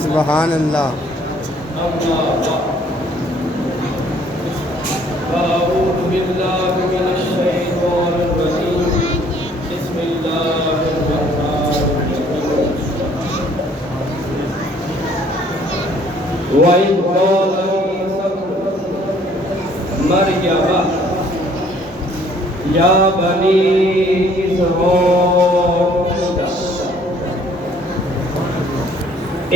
سبحان اللہ. أعوذ بالله من الشيطان الرجيم. بسم الله الرحمن الرحيم. وإذ قال عيسى ابن مريم يا بني إسرائيل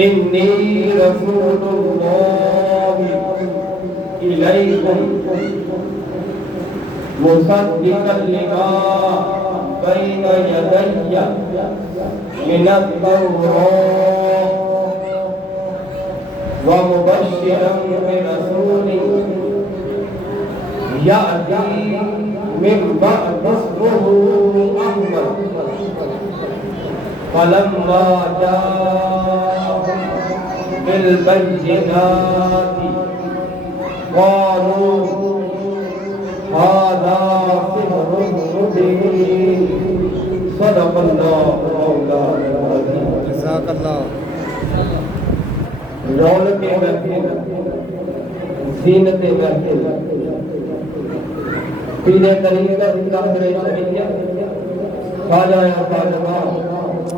إني رسول الله إليكم مصدقا لما بين يدي من التوراة ومبشرا برسول يأتي من بعد اسمه أحمد. فلما جاء بالبينات قالوا هذا سحر مبين. صدق الله مولانا العظيم. جزاک اللہ. رونق محفل، زینت محفل، پیر طریقہ ذکر شریعہ، خواجہ خواجہ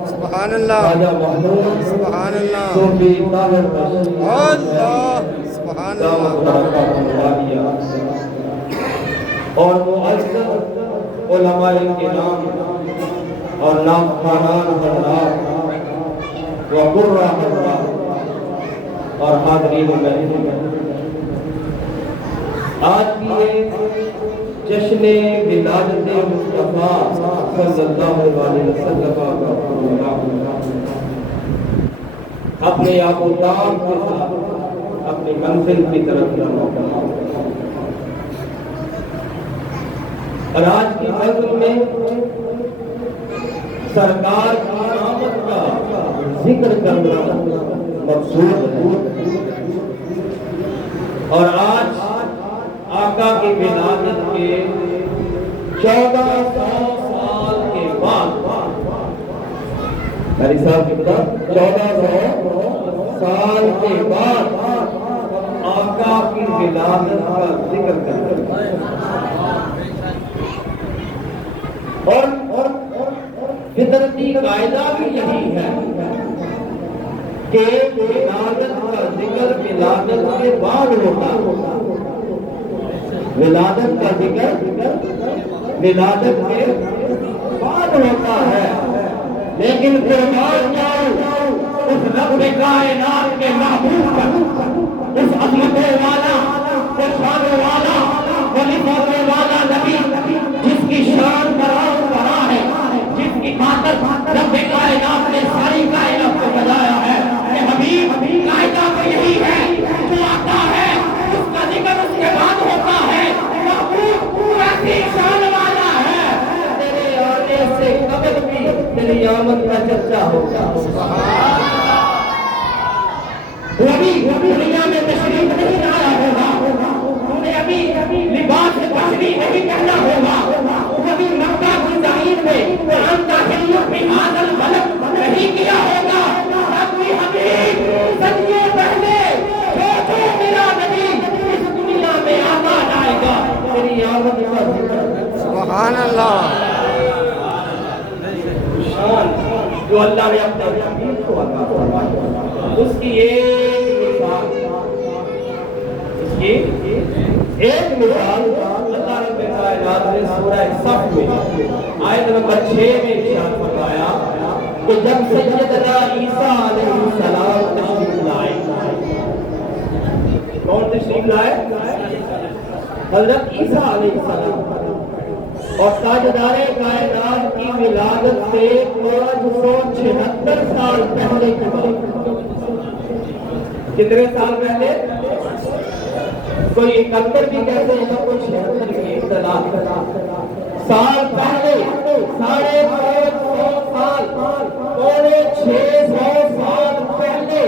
سبحان اللہ. خواجہ محمود سبحان اللہ. صوفی طاہر بخش اللہ. سبحان اللہ. اور معزز علماء کرام اور نامخوانان حضرات و قرہ حضرات اور حاضرین محفل، آج کی ایک جشن ولادت مصطفیٰ صلی اللہ علیہ وسلم کا اپنے آپ و تاب کے ساتھ اپنی منزل کی طرف جانا. اور آج کی نظر میں سرکار کی آمد کا ذکر کرنا مقصود ہے. اور آج آقا کی ولادت کے 1400 سال کے بعد، میری صاحب کی بتا 1400 سال کے بعد آقا کی ولادت کا ذکر کرنا. اور فطرتی قاعدہ بھی یہی ہے کہ ولادت کا ذکر ولادت کے بعد ہوتا ہے. ولادت کا ذکر ولادت کے بعد ہوتا ہے. لیکن قربان جاؤ اس رب کائنات کے محبوب پر، اس عظمت والا، شان والا، خلیفہ والا نبی جس کی شان برآں برآں ہے، جس کی خاطر رب کائنات نے ساری کائنات کو بجایا ہے کہ حبیب قاعدہ تو یہی ہے، جو آتا ہے اس کا ذکر اس کے بعد ہوتا ہے. محبوب ایسی شان والا ہے، تیرے آنے سے قبل بھی تیری آمد کا چرچا ہوگا. ابھی دنیا میں تشریف نہیں لایا ہوگا، انہیں ابھی لباس تشریف نہیں پہنا ہوگا، ابھی مکہ کی زمین میں قرآن کا خدمت بھی حاصل غلط نہیں کیا ہوگا. اپنی حبیب صدیوں پہلے سوچو میرا نبی اس دنیا میں آتا جائے گا، تیری آمد کا ذکر. سبحان اللہ. شان جو اللہ نے اپنے حبیب کو عطا فرمائی، اس کی ایک مثال اللہ رب کائنات نے سورہ صف میں آیت نمبر 6 میں ارشاد فرمایا کہ جب سیدنا عیسیٰ علیہ السلام تشریف لائے. کون تشریف لائے؟ حضرت عیسیٰ علیہ السلام. اور تاجدار کائنات کی ولادت سے 576 سال پہلے کی بات. کتنے سال پہلے؟ کوئی 71 بھی کہتے ہیں، کوئی 76 کی اختلاف سال پہلے. 550 سال، 600 سال پہلے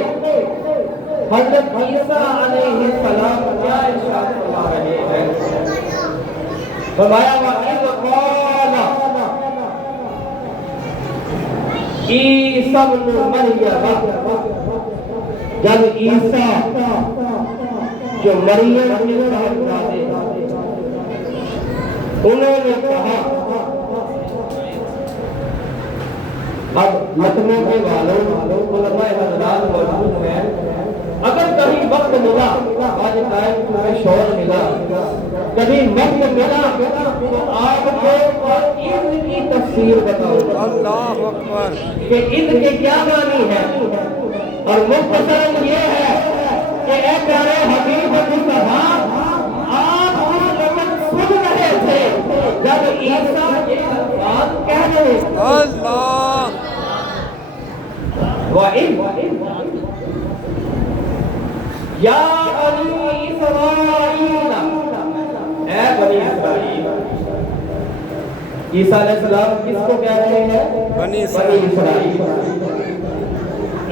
حضرت عیسیٰ علیہ السلام کیا ارشاد فرما رہے ہیں؟ فرمایا وَإِذْ قَالَ عیسیٰ ابن مریم، جب عیسیٰ جو مریم کے صاحبزادے انہوں نے کہا، اب متنوں کے والوں علماء حضرات موجود ہیں، اگر کہیں وقت ملا، آج ٹائم میں شور ملا، کبھی وقت ملا تو آپ کو عید کی تفسیر بتاؤں اللہ اکبر کہ عید کے کیا معنی ہے، اور مختصراً یہ ہے کہ اے پیارے حبیب مصطفیٰ، آپ اس وقت سن رہے تھے جب عیسیٰ یہ الفاظ کہہ رہے تھے، اللہ وَإِذْ یا بنی اسرائیل، اے بنی اسرائیل، عیسیٰ علیہ السلام کس کو کہہ رہے ہیں؟ بنی اسرائیل۔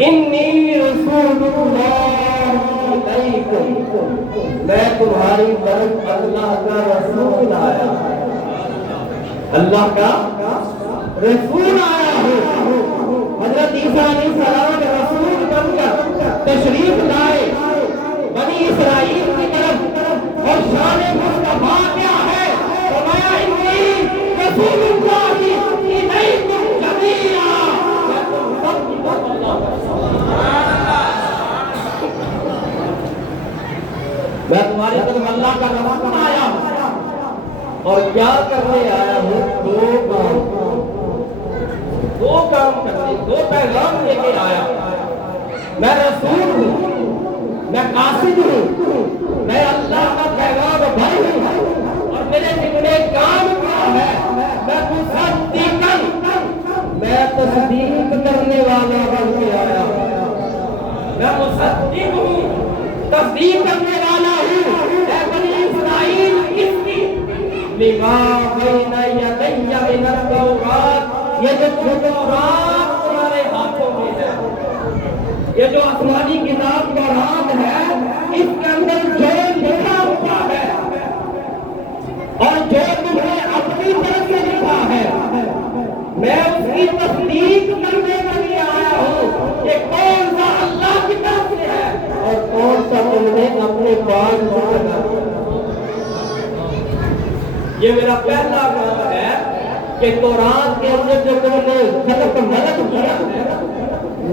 انی رسول اللہ علیکم، میں تمہاری طرف اللہ کا رسول آیا، اللہ کا رسول آیا ہوں۔ حضرت عیسیٰ علیہ السلام رسول بن کر تشریف لائے بنی اسرائیل کی طرف، اور شان مصطفیٰ کیا ہے؟ فرمایا انی رسول اللہ الیکم جمیعا، میں تمہاری طرف اللہ کا رسول آیا ہوں، اور کیا کرنے آیا ہوں؟ دو کام کرنے، دو پیغام لے کے آیا۔ میں رسول ہوں، میں قاصد ہوں، میں اللہ کا پیغام بھائی ہوں، اور میرے ذمہ کام کیا ہے؟ میں تصدیق کرنے والا بن کے آیا ہوں، میں مصدق ہوں، تصدیق کرنے والا ہوں۔ اے بنی اسرائیل، کس کی؟ لما بین یدی من التوراۃ، یہ جو تورات تمہارے ہاتھوں میں ہے، یہ جو آسمانی کتاب تورات ہے، اس کے اندر جو لکھا ہوا ہے اور جو تمہیں اپنی طرف سے لکھا ہے، میں اس کی تصدیق کرنے کے لیے آیا ہوں کہ کون سا اللہ کی طرف سے ہے اور کون سا تم نے اپنے پاس سے لگا۔ یہ میرا پہلا کام ہے کہ تورات کے اندر جو تم نے غلط کیا ہے،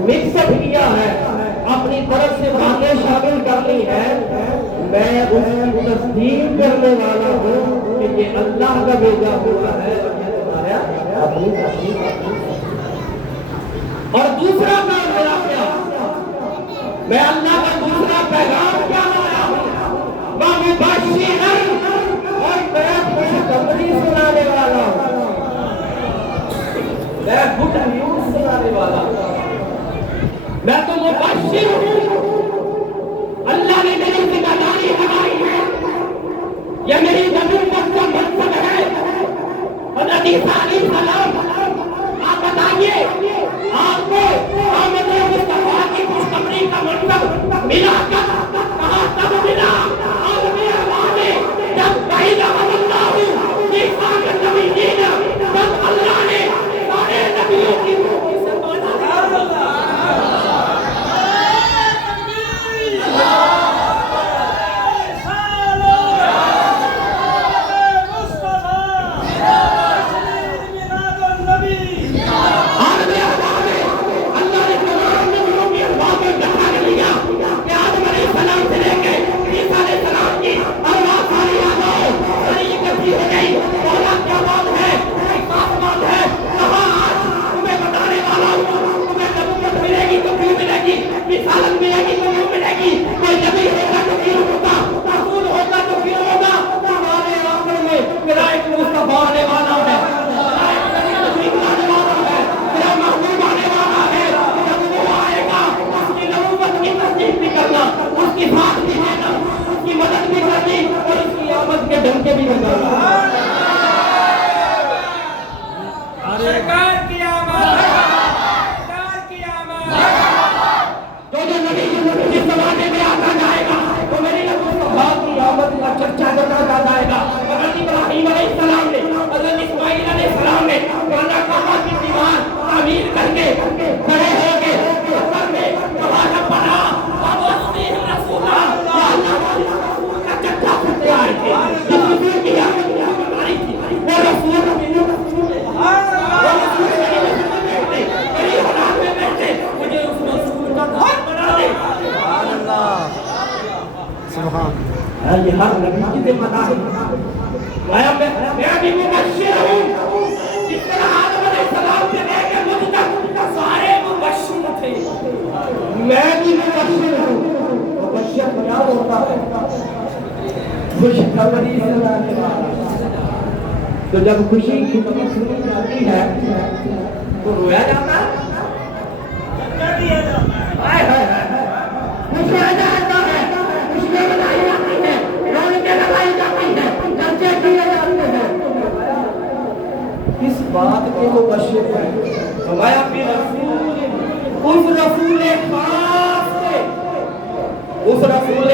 مکس اپ کیا ہے، اپنی طرف سے باتیں شامل کرنی ہے، میں اس کی تصدیق کرنے والا ہوں کہ یہ اللہ کا بھیجا ہوا ہے اور یہ تمہارا اپنی تصدیق۔ اور دوسرا کام میرا کیا؟ میں اللہ کا دوسرا پیغام کیا لایا ہوں؟ وَمُبَشِّرًا، اور میں خوشخبری سنانے والا ہوں، میں گڈ نیوز سنانے والا ہوں، میں تو مبشر ہوں۔ اللہ نے میری ذمہ داری ہماری ہے، یہ میری نبوت کا منصب ہے۔ حضرت عیسیٰ علیہ السلام، آپ بتائیے آپ کو آمد مصطفیٰ کی خوشخبری کا منصب ملا کہاں تب ملا؟ عالم ارواح میں جب قید اللہ عیسیٰ کے نبیین، جب اللہ نے سارے نبیوں کی روح سے مانا۔ ہر نبی کی ذمہ داری میں بھی مبشر ہوں جس طرح آدم علیہ السلام سے لے کے مجھ تک سارے مبشر تھے میں بھی مبشر ہوں مبشر کیا ہوتا ہے خوشخبری سنانے والا تو جب خوشی کی خبر سنی جاتی ہے تو رویا جاتا ہے خوشیاں جاتا ہے خوشیاں منائی جاتی ہیں رونقیں لگائی جاتی ہیں چرچے کیے جاتے ہیں کس بات کے وہ بشیر ہے ہمارا بھی رسول اس رسول خاص سے اس رسول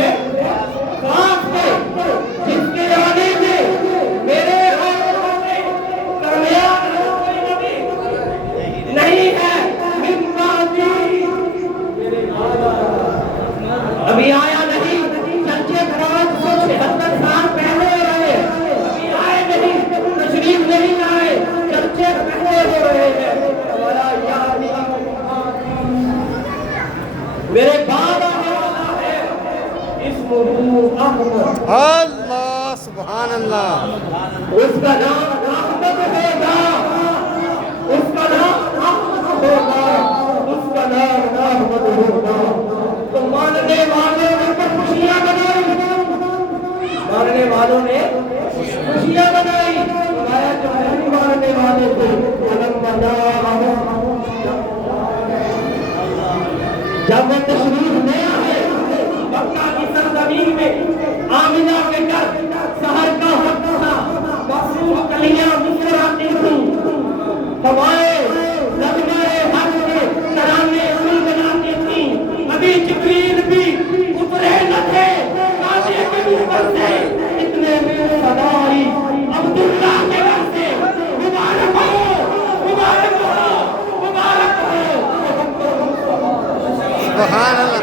خاص سے جس کے آنے سے میرے آنکھوں میں درمیان کوئی نبی نہیں ہے ابھی آیا نہیں چرچے خراج سے 76 سال پہلے رہے ابھی آئے نہیں تشریف نہیں آئے چرچے پہلے ہو رہے ہیں میرے بعد آنے والا ہے اسمہ احمد اللہ سبحان اللہ اس کا نام احمد ہوگا اس کا نام احمد ہوگا اس کا نام احمد ہوگا تو ماننے والوں نے خوشیاں بنائی ماننے والوں نے خوشیاں بنائی بنایا جو نہیں ماننے والے تھے جب وہ تشریف لے آئے مکہ کی سرزمین میں آمنہ کے گھر سحر کا وقت تھا معصوم کلیاں مسکراتی تھیں ہوائیں لگنے حق کے ترانے گنگناتی تھیں ابھی جبریل بھی اترے نہ تھے کعبے کے اوپر سے اتنے میں صدا آئی عبداللہ کے گھر سے مبارک ہو مبارک ہو مبارک ہو سبحان اللہ